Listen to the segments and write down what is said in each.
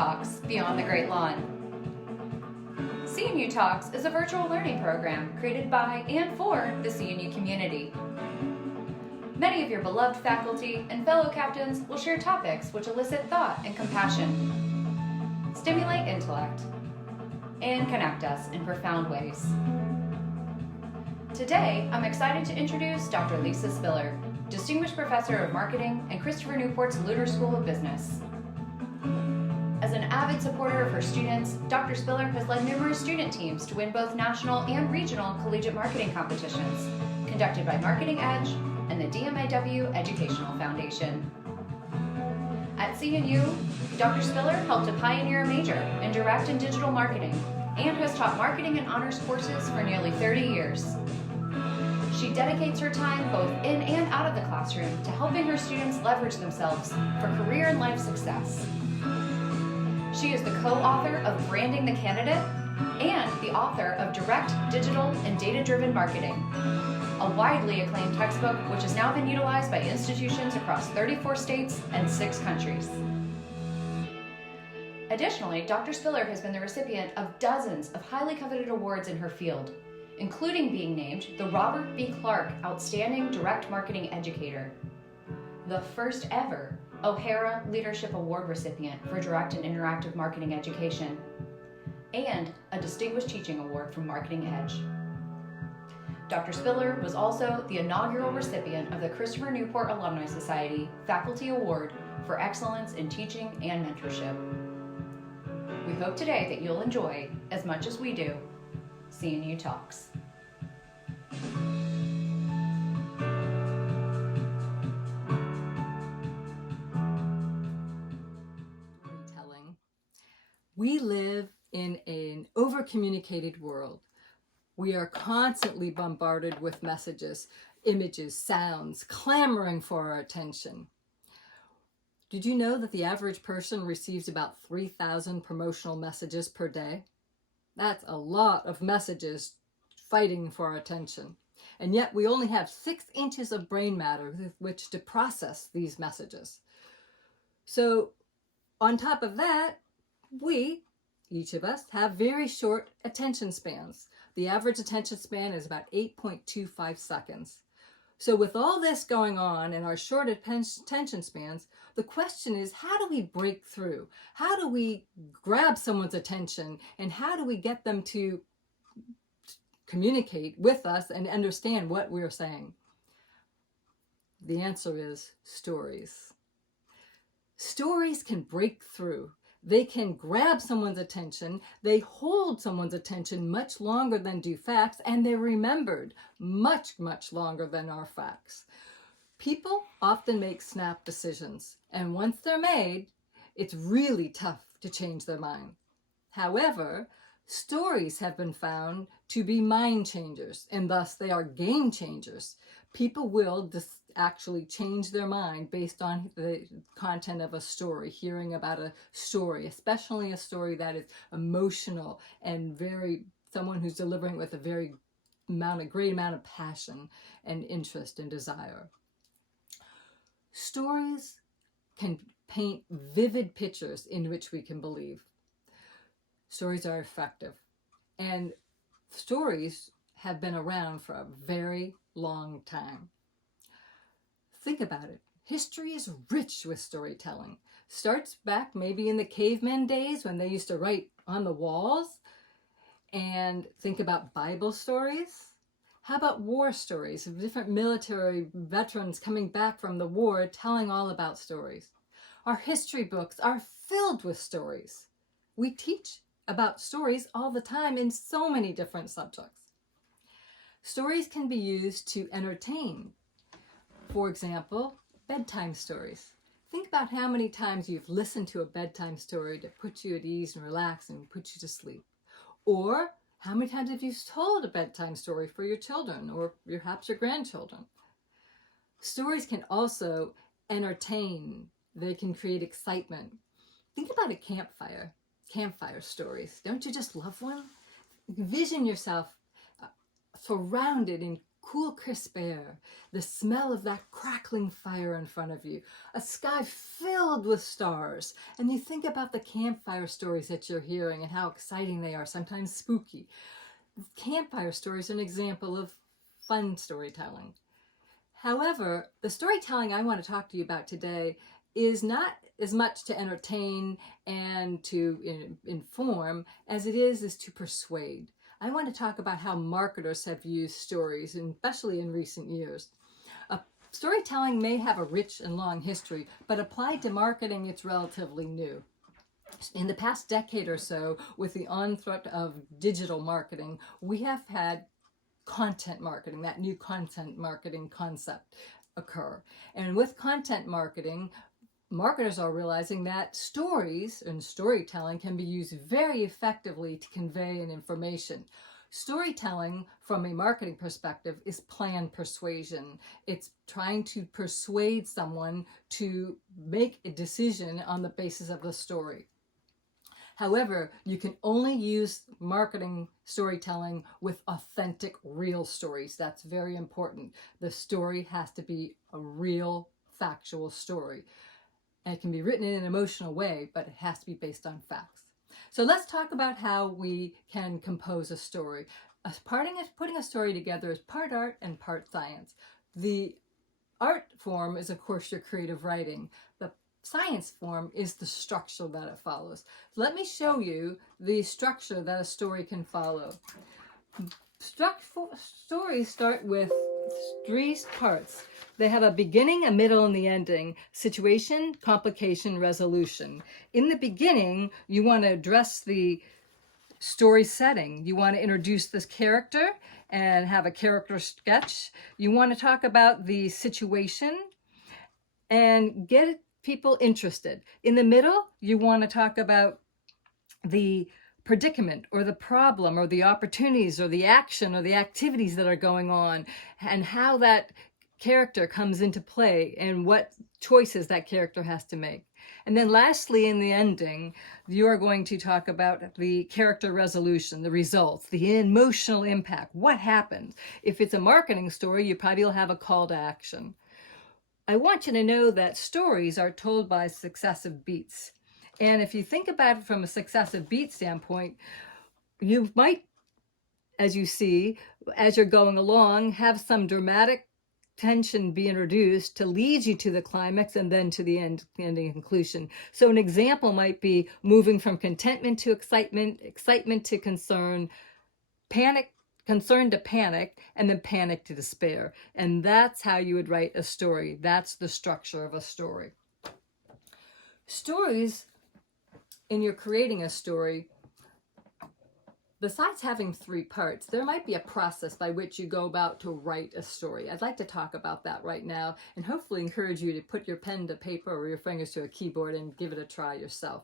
Talks Beyond the Great Lawn. CNU Talks is a virtual learning program created by and for the CNU community. Many of your beloved faculty and fellow captains will share topics which elicit thought and compassion, stimulate intellect, and connect us in profound ways. Today, I'm excited to introduce Dr. Lisa Spiller, Distinguished Professor of Marketing and Christopher Newport's Luter School of Business. As an avid supporter of her students, Dr. Spiller has led numerous student teams to win both national and regional collegiate marketing competitions conducted by Marketing Edge and the DMAW Educational Foundation. At CNU, Dr. Spiller helped to pioneer a major in direct and digital marketing and has taught marketing and honors courses for nearly 30 years. She dedicates her time both in and out of the classroom to helping her students leverage themselves for career and life success. She is the co-author of Branding the Candidate and the author of Direct, Digital, and Data-Driven Marketing, a widely acclaimed textbook which has now been utilized by institutions across 34 states and 6 countries. Additionally, Dr. Spiller has been the recipient of dozens of highly coveted awards in her field, including being named the Robert B. Clark Outstanding Direct Marketing Educator, the first ever O'Hara Leadership Award recipient for direct and interactive marketing education, and a Distinguished Teaching Award from Marketing Edge. Dr. Spiller was also the inaugural recipient of the Christopher Newport Alumni Society Faculty Award for Excellence in Teaching and Mentorship. We hope today that you'll enjoy, as much as we do, CNU Talks. We live in an over-communicated world. We are constantly bombarded with messages, images, sounds, clamoring for our attention. Did you know that the average person receives about 3,000 promotional messages per day? That's a lot of messages fighting for our attention. And yet we only have 6 inches of brain matter with which to process these messages. So on top of that, we, each of us, have very short attention spans. The average attention span is about 8.25 seconds. So with all this going on in our short attention spans, the question is, how do we break through? How do we grab someone's attention? And how do we get them to communicate with us and understand what we're saying? The answer is stories. Stories can break through. They can grab someone's attention, they hold someone's attention much longer than do facts, and they're remembered much, much longer than our facts. People often make snap decisions, and once they're made, it's really tough to change their mind. However, stories have been found to be mind changers, and thus they are game changers. People will actually change their mind based on the content of a story, hearing about a story, especially a story that is emotional and someone who's delivering with a great amount of passion and interest and desire. Stories can paint vivid pictures in which we can believe. Stories are effective, and stories have been around for a very long time. Think about it. History is rich with storytelling. Starts back maybe in the caveman days when they used to write on the walls. And think about Bible stories. How about war stories of different military veterans coming back from the war telling all about stories? Our history books are filled with stories. We teach about stories all the time in so many different subjects. Stories can be used to entertain. For example, bedtime stories. Think about how many times you've listened to a bedtime story to put you at ease and relax and put you to sleep. Or how many times have you told a bedtime story for your children or perhaps your grandchildren? Stories can also entertain. They can create excitement. Think about a campfire stories. Don't you just love one? Envision yourself surrounded in cool, crisp air, the smell of that crackling fire in front of you, a sky filled with stars, and you think about the campfire stories that you're hearing and how exciting they are, sometimes spooky. Campfire stories are an example of fun storytelling. However, the storytelling I want to talk to you about today is not as much to entertain and to inform as it is to persuade. I want to talk about how marketers have used stories, especially in recent years. Storytelling may have a rich and long history, but applied to marketing, it's relatively new. In the past decade or so, with the onslaught of digital marketing, we have had content marketing, that new content marketing concept occur. And with content marketing, marketers are realizing that stories and storytelling can be used very effectively to convey an information. Storytelling, from a marketing perspective, is planned persuasion. It's trying to persuade someone to make a decision on the basis of the story. However, you can only use marketing storytelling with authentic, real stories. That's very important. The story has to be a real, factual story. And it can be written in an emotional way, but it has to be based on facts. So let's talk about how we can compose a story. Putting a story together is part art and part science. The art form is, of course, your creative writing. The science form is the structure that it follows. Let me show you the structure that a story can follow. Stories start with 3 parts. They have a beginning, a middle, and the ending. Situation, complication, resolution. In the beginning, you want to address the story setting. You want to introduce this character and have a character sketch. You want to talk about the situation and get people interested. In the middle, you want to talk about the predicament or the problem or the opportunities or the action or the activities that are going on and how that character comes into play and what choices that character has to make. And then lastly, in the ending, you are going to talk about the character resolution, the results, the emotional impact, what happens. If it's a marketing story, you probably will have a call to action. I want you to know that stories are told by successive beats. And if you think about it from a successive beat standpoint, you might, as you see, as you're going along, have some dramatic tension be introduced to lead you to the climax and then to the ending conclusion. So an example might be moving from contentment to excitement, excitement to concern, concern to panic, and then panic to despair. And that's how you would write a story. That's the structure of a story. Stories, in your creating a story, besides having 3 parts, there might be a process by which you go about to write a story. I'd like to talk about that right now and hopefully encourage you to put your pen to paper or your fingers to a keyboard and give it a try yourself.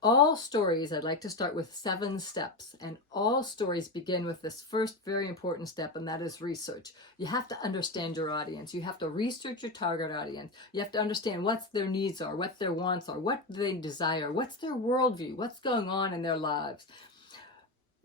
All stories, I'd like to start with 7 steps, and all stories begin with this first very important step, and that is research. You have to understand your audience. You have to research your target audience. You have to understand what their needs are, what their wants are, what they desire, what's their worldview, what's going on in their lives.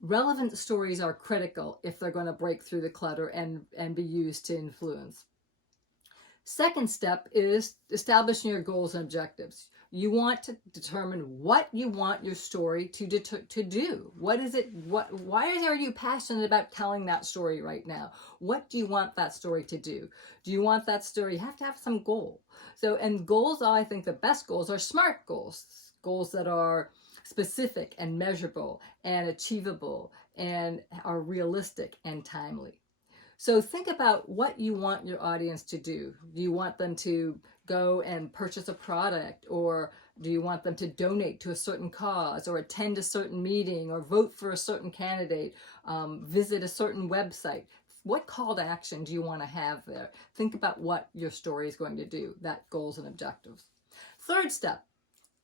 Relevant stories are critical if they're going to break through the clutter and be used to influence. Second step is establishing your goals and objectives. You want to determine what you want your story to do. What is it? Why are you passionate about telling that story right now? What do you want that story to do? Do you want that story? You have to have some goal. And goals, I think the best goals are SMART goals. Goals that are specific and measurable and achievable and are realistic and timely. So think about what you want your audience to do. Do you want them to go and purchase a product, or do you want them to donate to a certain cause, or attend a certain meeting, or vote for a certain candidate, visit a certain website? What call to action do you want to have there? Think about what your story is going to do, that goals and objectives. Third step,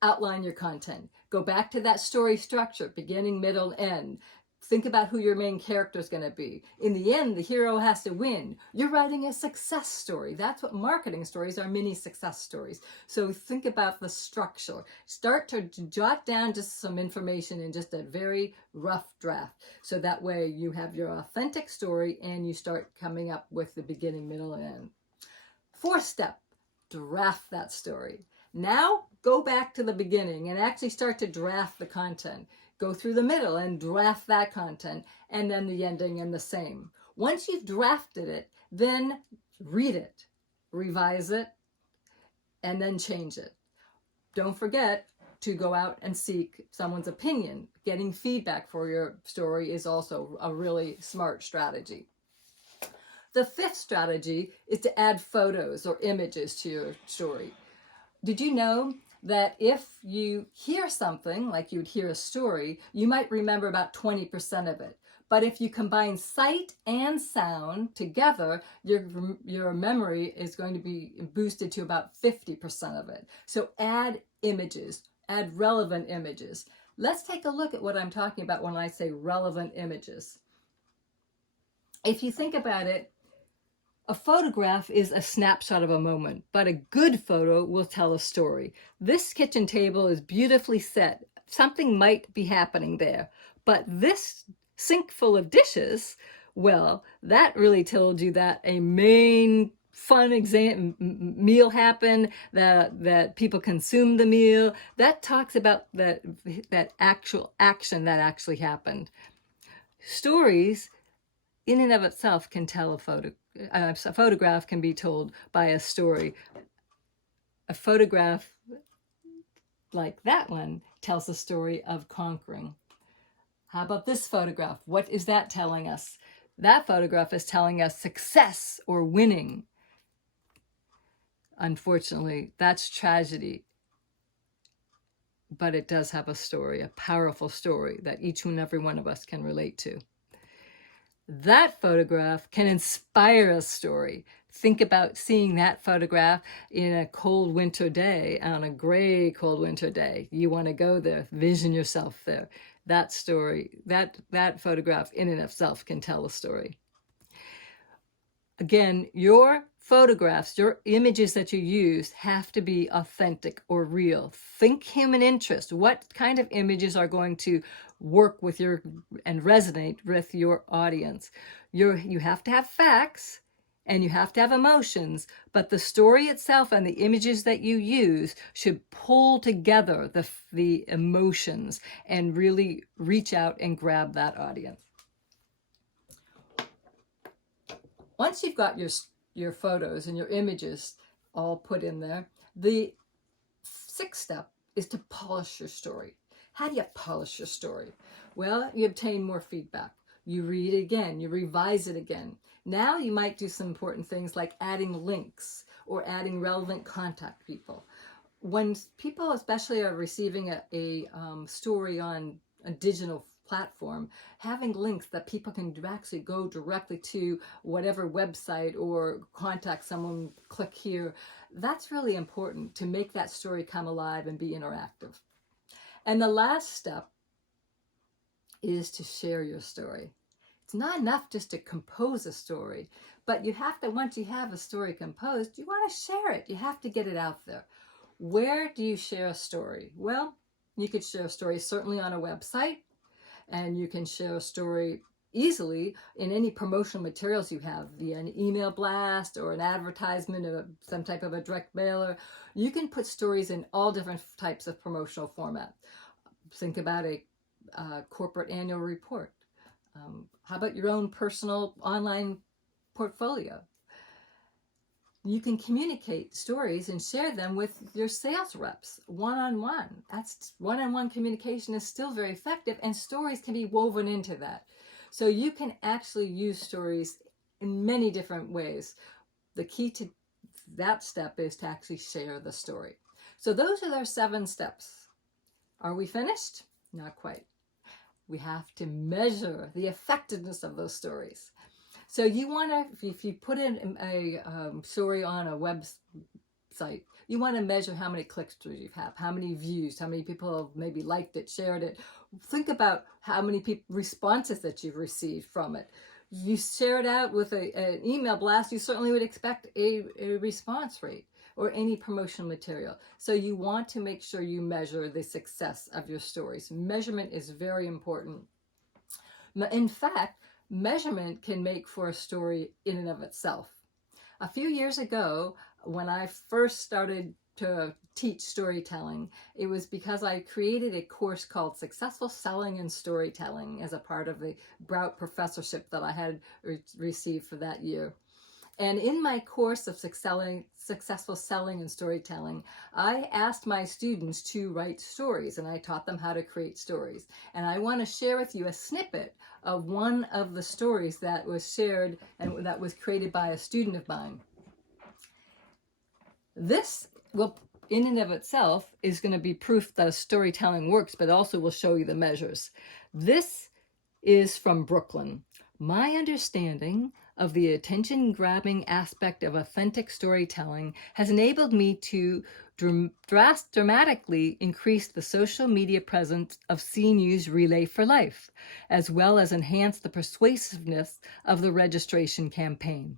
outline your content. Go back to that story structure, beginning, middle, end. Think about who your main character is going to be. In the end, the hero has to win. You're writing a success story. That's what marketing stories are, mini success stories. So think about the structure. Start to jot down just some information in just a very rough draft. So that way you have your authentic story and you start coming up with the beginning, middle, and end. Fourth step, draft that story. Now go back to the beginning and actually start to draft the content. Go through the middle and draft that content, and then the ending and the same. Once you've drafted it, then read it, revise it, and then change it. Don't forget to go out and seek someone's opinion. Getting feedback for your story is also a really smart strategy. The fifth strategy is to add photos or images to your story. Did you know that if you hear something, like you'd hear a story, you might remember about 20% of it. But if you combine sight and sound together, your memory is going to be boosted to about 50% of it. So add images, add relevant images. Let's take a look at what I'm talking about when I say relevant images. If you think about it, a photograph is a snapshot of a moment, but a good photo will tell a story. This kitchen table is beautifully set. Something might be happening there, but this sink full of dishes, that really told you that a main fun meal happened, that people consumed the meal. That talks about that actual action that actually happened. Stories in and of itself can tell a photograph can be told by a story. A photograph like that one tells the story of conquering. How about this photograph? What is that telling us? That photograph is telling us success or winning. Unfortunately, that's tragedy. But it does have a story, a powerful story that each and every one of us can relate to. That photograph can inspire a story. Think about seeing that photograph in a cold winter day, on a gray cold winter day. You want to go there, vision yourself there. That story, that photograph in and of itself can tell a story. Again, your photographs, your images that you use have to be authentic or real. Think human interest. What kind of images are going to work with and resonate with your audience? You have to have facts and you have to have emotions, but the story itself and the images that you use should pull together the emotions and really reach out and grab that audience. Once you've got your photos and your images all put in there, the sixth step is to polish your story. How do you polish your story? Well, you obtain more feedback. You read it again, you revise it again. Now you might do some important things like adding links or adding relevant contact people. When people especially are receiving a story on a digital platform, having links that people can actually go directly to whatever website or contact someone, click here, that's really important to make that story come alive and be interactive. And the last step is to share your story. It's not enough just to compose a story, but you have to, once you have a story composed, you want to share it. You have to get it out there. Where do you share a story? Well, you could share a story certainly on a website, and you can share a story easily in any promotional materials you have, via an email blast or an advertisement or some type of a direct mailer. You can put stories in all different types of promotional formats. Think about a corporate annual report. How about your own personal online portfolio? You can communicate stories and share them with your sales reps one-on-one. That's one-on-one communication is still very effective, and stories can be woven into that. So you can actually use stories in many different ways. The key to that step is to actually share the story. So those are our 7 steps. Are we finished? Not quite. We have to measure the effectiveness of those stories. So you want to, if you put in a story on a website, You want to measure how many click-throughs you have, how many views, how many people have maybe liked it, shared it. Think about how many responses that you've received from it. You share it out with an email blast, you certainly would expect a response rate, or any promotional material. So you want to make sure you measure the success of your stories. Measurement is very important. In fact, measurement can make for a story in and of itself. A few years ago, when I first started to teach storytelling, it was because I created a course called Successful Selling and Storytelling as a part of the Brout Professorship that I had received for that year. And in my course of successful selling and storytelling, I asked my students to write stories, and I taught them how to create stories. And I want to share with you a snippet of one of the stories that was shared and that was created by a student of mine. This will, in and of itself, is going to be proof that storytelling works, but also will show you the measures. This is from Brooklyn. My understanding of the attention-grabbing aspect of authentic storytelling has enabled me to dramatically increase the social media presence of CNU's Relay for Life, as well as enhance the persuasiveness of the registration campaign.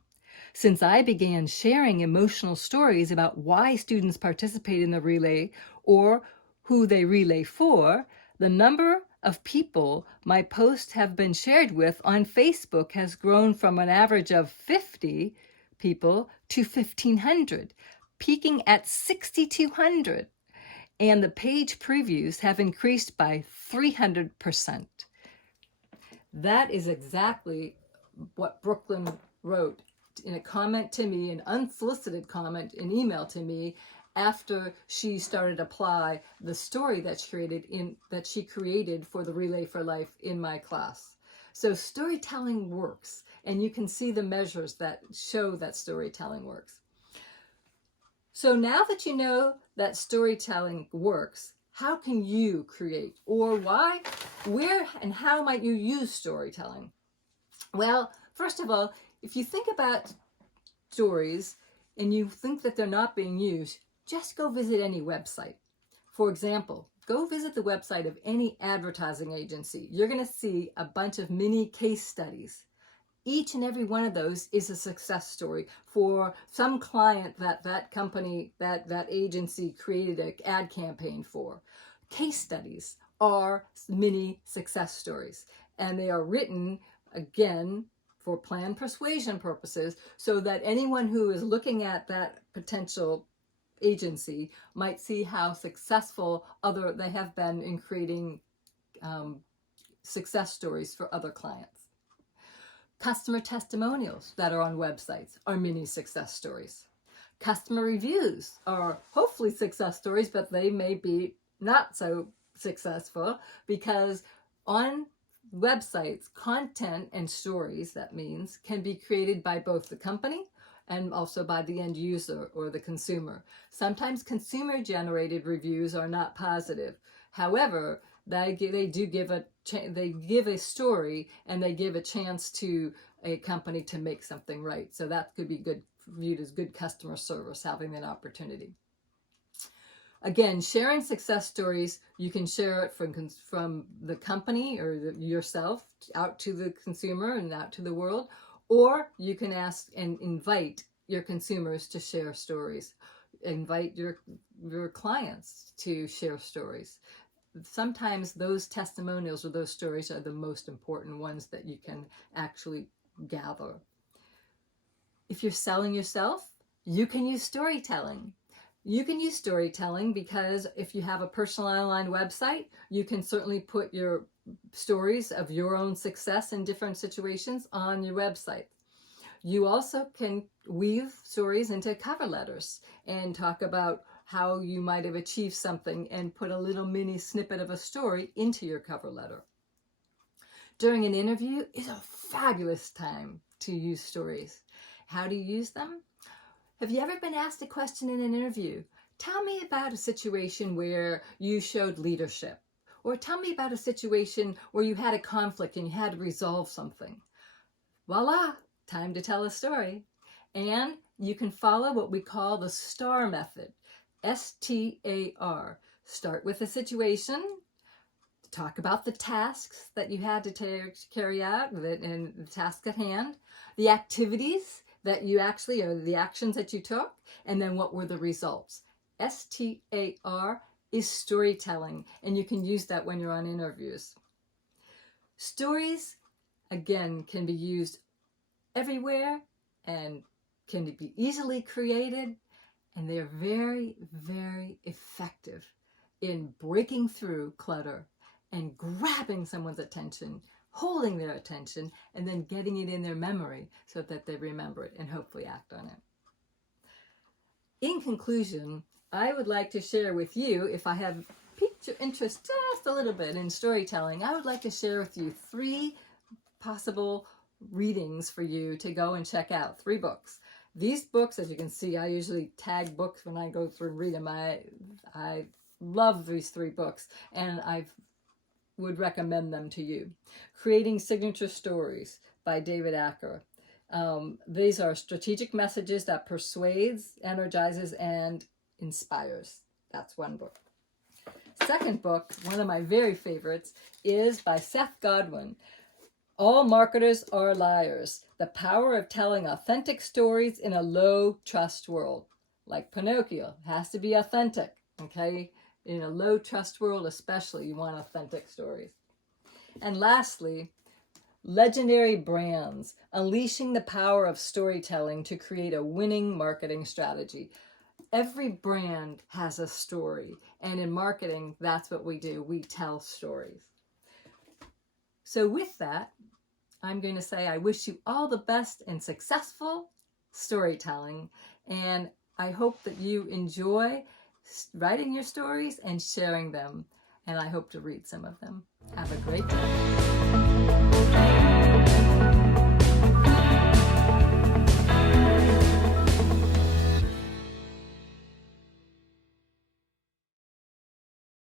Since I began sharing emotional stories about why students participate in the relay or who they relay for, the number of people my posts have been shared with on Facebook has grown from an average of 50 people to 1,500, peaking at 6,200. And the page previews have increased by 300%. That is exactly what Brooklyn wrote in a comment to me, an unsolicited comment, an email to me, after she started to apply the story that she created for the Relay for Life in my class. So storytelling works, and you can see the measures that show that storytelling works. So now that you know that storytelling works, how can you create, or why, where, and how might you use storytelling? Well, first of all, if you think about stories and you think that they're not being used, just go visit any website. For example, go visit the website of any advertising agency. You're going to see a bunch of mini case studies. Each and every one of those is a success story for some client that company, that agency created an ad campaign for. Case studies are mini success stories, and they are written, again, for planned persuasion purposes, so that anyone who is looking at that potential agency might see how successful they have been in creating success stories for other clients. Customer testimonials that are on websites are mini success stories. Customer reviews are hopefully success stories, but they may be not so successful, because on websites, content and stories, that means, can be created by both the company and also by the end user or the consumer. Sometimes consumer-generated reviews are not positive. However, they give a story, and they give a chance to a company to make something right. So that could be viewed as good customer service, having that opportunity. Again, sharing success stories, you can share it from the company or yourself out to the consumer and out to the world, or you can ask and invite your consumers to share stories. Invite your clients to share stories. Sometimes those testimonials or those stories are the most important ones that you can actually gather. If you're selling yourself, you can use storytelling. You can use storytelling because if you have a personal online website, you can certainly put your stories of your own success in different situations on your website. You also can weave stories into cover letters and talk about how you might have achieved something and put a little mini snippet of a story into your cover letter. During an interview is a fabulous time to use stories. How do you use them? Have you ever been asked a question in an interview? Tell me about a situation where you showed leadership. Or tell me about a situation where you had a conflict and you had to resolve something. Voila, time to tell a story. And you can follow what we call the STAR method. STAR. Start with a situation. Talk about the tasks that you had to carry out and the task at hand, the activities that you actually, or the actions that you took, and then what were the results. STAR is storytelling, and you can use that when you're on interviews. Stories, again, can be used everywhere and can be easily created, and they're very, very effective in breaking through clutter and grabbing someone's attention, holding their attention, and then getting it in their memory so that they remember it and hopefully act on it. In conclusion, I would like to share with you, if I have piqued your interest just a little bit in storytelling, I would like to share with you 3 possible readings for you to go and check out. 3 books. These books, as you can see, I usually tag books when I go through and read them. I love these 3 books, and I would recommend them to you. Creating Signature Stories by David Acker. These are strategic messages that persuades, energizes, and inspires. That's one book. Second book, one of my very favorites, is by Seth Godin. All Marketers Are Liars. The Power of Telling Authentic Stories in a Low Trust World. Like Pinocchio, has to be authentic, okay? In a low trust world especially, you want authentic stories. And lastly, Legendary Brands, Unleashing the Power of Storytelling to Create a Winning Marketing Strategy. Every brand has a story, and in marketing, that's what we do. We tell stories. So with that, I'm going to say I wish you all the best in successful storytelling, and I hope that you enjoy writing your stories and sharing them, and I hope to read some of them. Have a great day.